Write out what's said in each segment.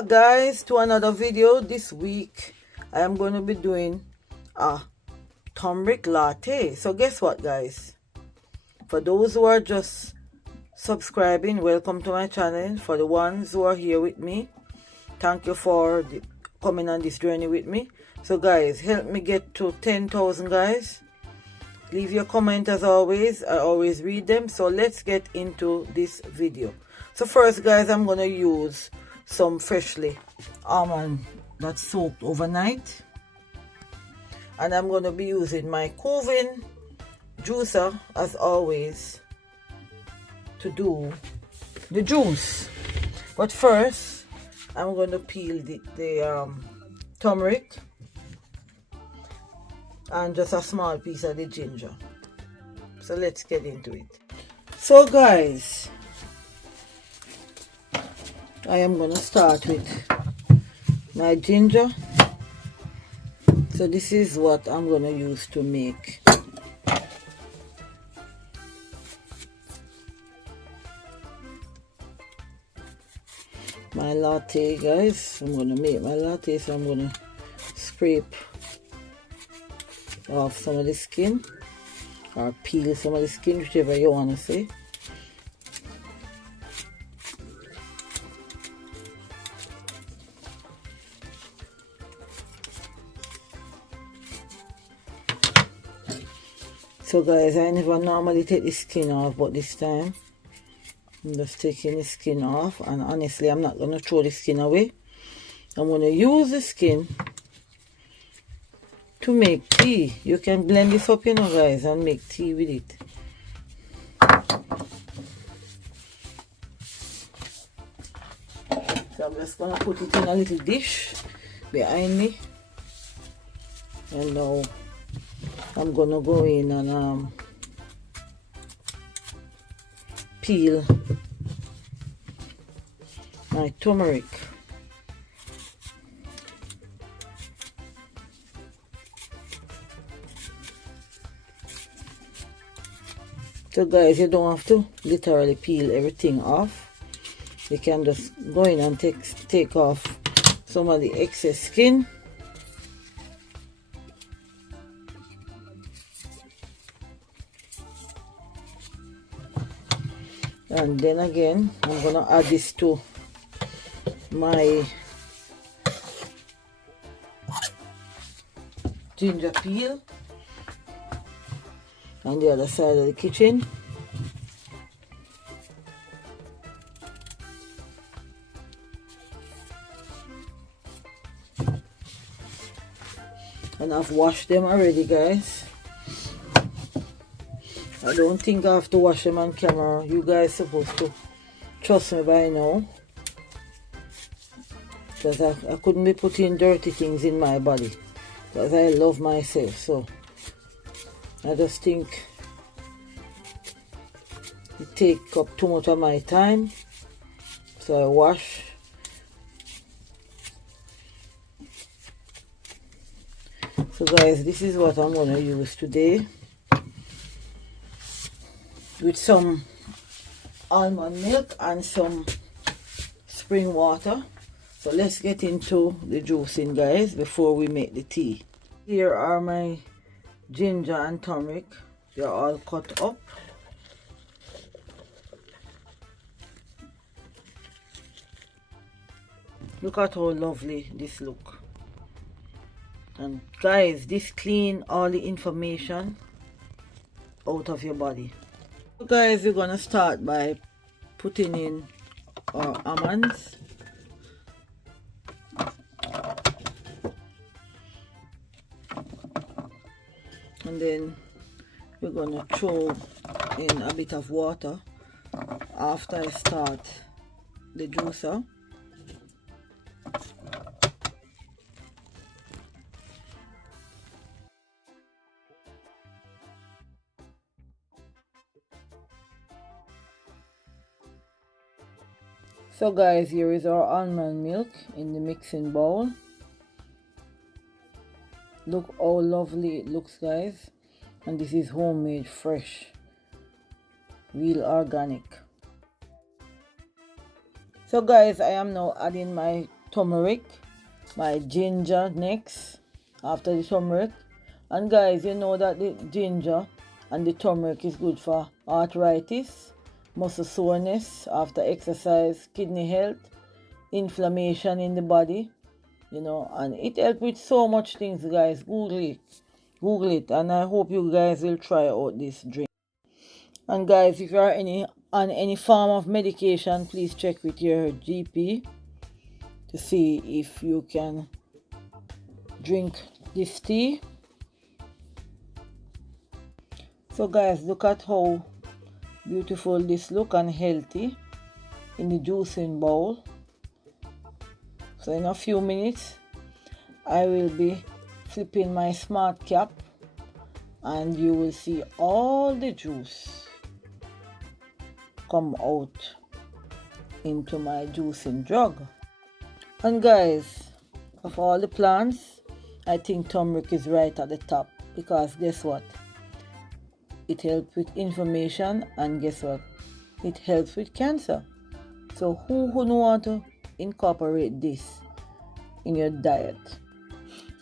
back, guys, to another video. This week I am going to be doing a turmeric latte. So guess what, guys? For those who are just subscribing, welcome to my channel. For the ones who are here with me, thank you for coming on this journey with me. So guys, help me get to 10,000, guys. Leave your comment as always. I always read them. So let's get into this video. So first, guys, I'm going to use some freshly almond that's soaked overnight. And I'm going to be using my curcumin juicer as always to do the juice. But first, I'm going to peel the turmeric and just a small piece of the ginger. So let's get into it. So guys, I am going to start with my ginger. So this is what I'm going to use to make my latte, guys. I'm going to make my latte, so I'm going to scrape off some of the skin or peel some of the skin, whichever you want to say. So guys, I never normally take the skin off, but this time I'm just taking the skin off, and honestly I'm not going to throw the skin away. I'm going to use the skin to make tea. You can blend this up, you know, guys, and make tea with it. So I'm just going to put it in a little dish behind me, and now I'm going to go in and peel my turmeric. So guys, you don't have to literally peel everything off. You can just go in and take off some of the excess skin. And then again, I'm going to add this to my ginger peel on the other side of the kitchen. And I've washed them already, guys. I don't think I have to wash them on camera. You guys supposed to trust me by now, because I couldn't be putting dirty things in my body, because I love myself. So I just think it takes up too much of my time, so I wash. So guys, this is what I'm going to use today, with some almond milk and some spring water. So let's get into the juicing, guys, before we make the tea. Here are my ginger and turmeric. They're all cut up. Look at how lovely this look. And guys, this clean all the inflammation out of your body. So guys, we're gonna start by putting in our almonds. And then we're gonna throw in a bit of water after I start the juicer. So guys, here is our almond milk in the mixing bowl. Look how lovely it looks, guys. And this is homemade, fresh, real organic. So guys, I am now adding my turmeric, my ginger next after the turmeric. And guys, you know that the ginger and the turmeric is good for arthritis, muscle soreness after exercise, kidney health, inflammation in the body, you know, and it helps with so much things, guys. Google it, and I hope you guys will try out this drink. And guys, if you are on any form of medication, please check with your GP to see if you can drink this tea. So guys, look at how beautiful this look and healthy in the juicing bowl. So in a few minutes I will be flipping my smart cap and you will see all the juice come out into my juicing jug. And guys, of all the plants, I think turmeric is right at the top, because guess what? It helps with inflammation, and guess what? It helps with cancer. So who wouldn't want to incorporate this in your diet?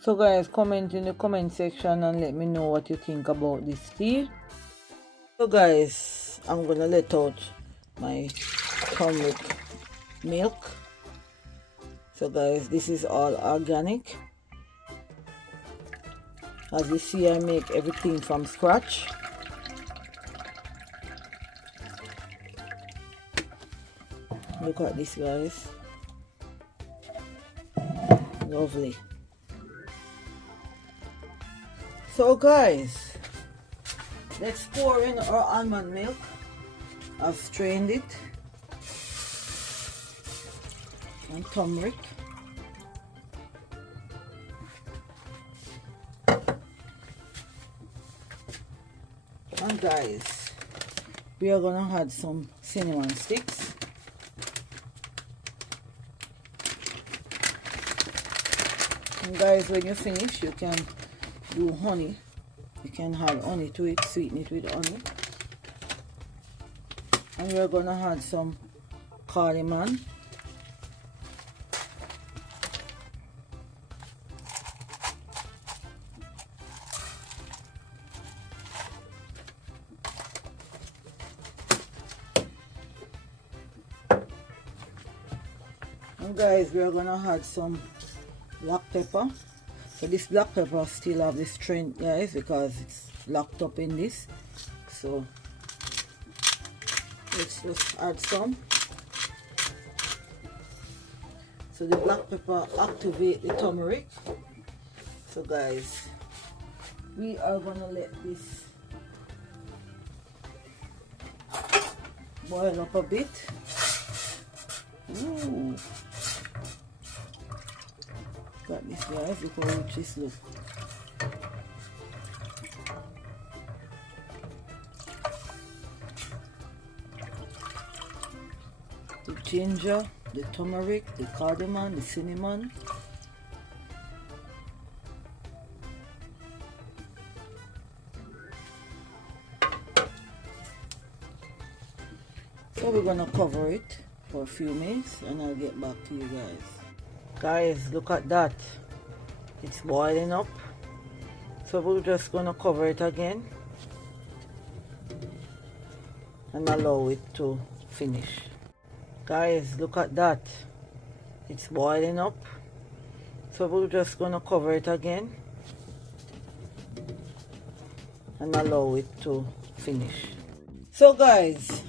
So guys, comment in the comment section and let me know what you think about this tea. So guys, I'm gonna let out my turmeric milk. So guys, this is all organic. As you see, I make everything from scratch. Look at this, guys. Lovely. So guys, let's pour in our almond milk. I've strained it. And turmeric. And guys, we are gonna add some cinnamon sticks. And guys, when you finish, you can do honey. You can add honey to it, sweeten it with honey. And we're gonna add some cardamom. And guys, we're gonna add some black pepper. So this black pepper still have the strength, guys, because it's locked up in this. So let's just add some. So the black pepper activate the turmeric. So guys, we are gonna let this boil up a bit. Ooh. Got this, guys. Look how rich this looks. The ginger, the turmeric, the cardamom, the cinnamon. So we're gonna cover it for a few minutes and I'll get back to you guys. Guys, look at that. It's boiling up. So we're just gonna cover it again and allow it to finish. Guys, look at that. It's boiling up. So we're just gonna cover it again and allow it to finish. So guys,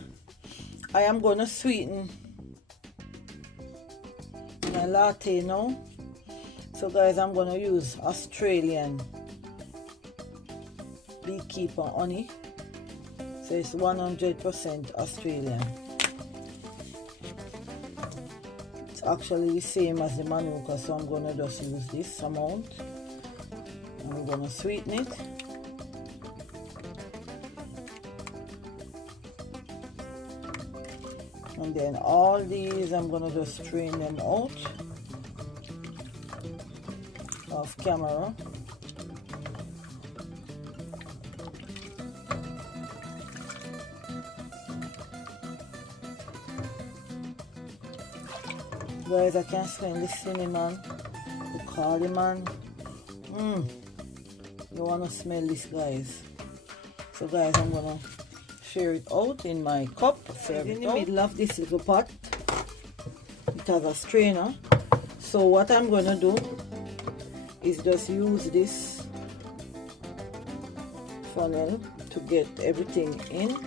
I am gonna sweeten my latte now. So guys, I'm gonna use Australian beekeeper honey. So it's 100% Australian. It's actually the same as the manuka, so I'm gonna just use this amount. And I'm gonna sweeten it. And then all these, I'm gonna just strain them out of camera. Guys, I can smell the cinnamon, the cardamom. You want to smell this, guys. So guys, I'm gonna share it out in my cup. Serve it in the middle of this little pot. It has a strainer. So what I'm gonna do is just use this funnel to get everything in.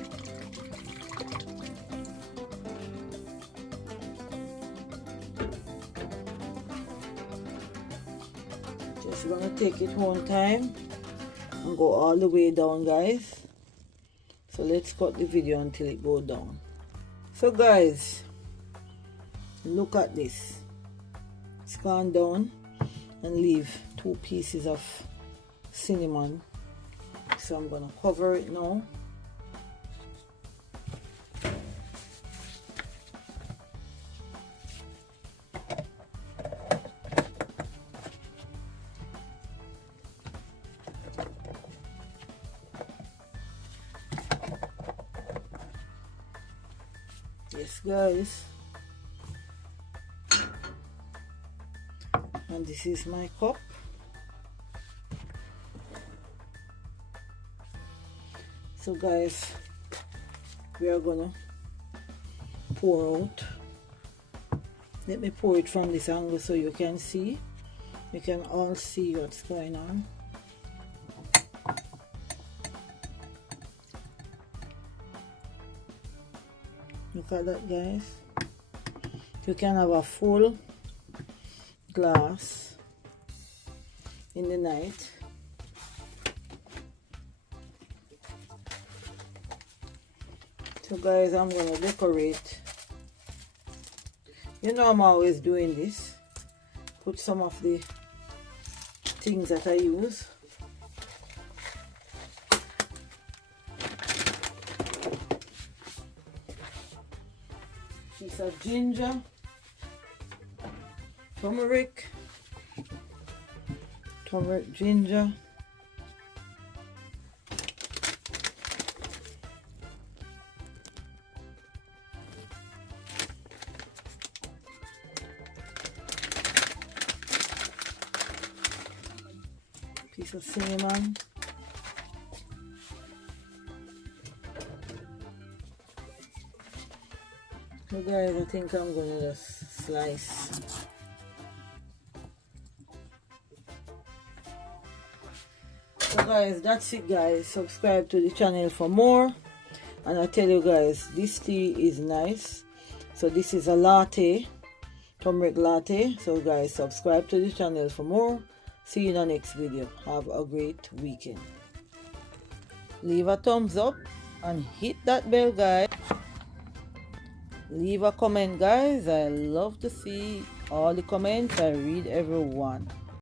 Just gonna take it one time and go all the way down, guys. So let's cut the video until it goes down. So guys, look at this. It's gone down and leave 2 pieces of cinnamon. So I'm gonna cover it now. Yes, guys. And this is my cup. So guys, we are gonna pour out. Let me pour it from this angle so you can see. You can all see what's going on. Look at that, guys. You can have a full glass in the night. So guys, I'm gonna decorate. You know I'm always doing this. Put some of the things that I use. Piece of ginger, turmeric, ginger, piece of cinnamon, so guys, I think I'm gonna just slice. So guys, that's it, guys. Subscribe to the channel for more. And I tell you guys, this tea is nice. So this is a latte, turmeric latte. So guys, subscribe to the channel for more. See you in the next video. Have a great weekend. Leave a thumbs up and hit that bell, guys. Leave a comment, guys. I love to see all the comments. I read everyone.